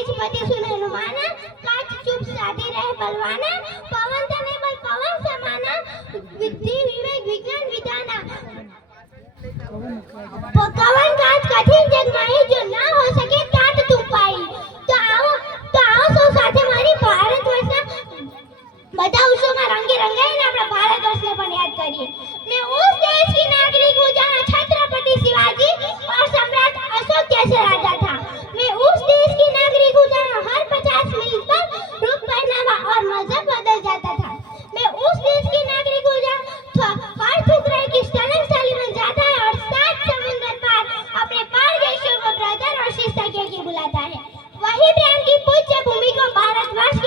निजपति सुने रुमाना, काज चुप साधे रहे बलवाना, पवन तने बल पवन समाना, विधि विवेक विज्ञान विधाना। पवन काज कठिन जग माही जो ना हो सके तात तुम पाई। तो आओ सो साथे मारी भारत वर्षना બધા ઉત્સવમાં રંગે રંગાઈને આપણા ભારત વર્ષને પણ યાદ કરીએ। मैं उस देश की नागरिक हूँ जहाँ छत्रपति शिवाजी और सम्राट अशोक जैसे राजा था। मैं उस देश की नागरिक हूँ जहाँ हर 50 मील पर रूप पहनावा और मजहब बदल जाता था। मैं उस देश की नागरिक हूँ जहाँ हर ठुकराई की स्थली बन जाता है और 7 समुंदर पार अपने पार देशों को ब्रदर और सिस्टर कह के बुलाता है। वही प्रेम की पूज्य भूमि को भारतवर्ष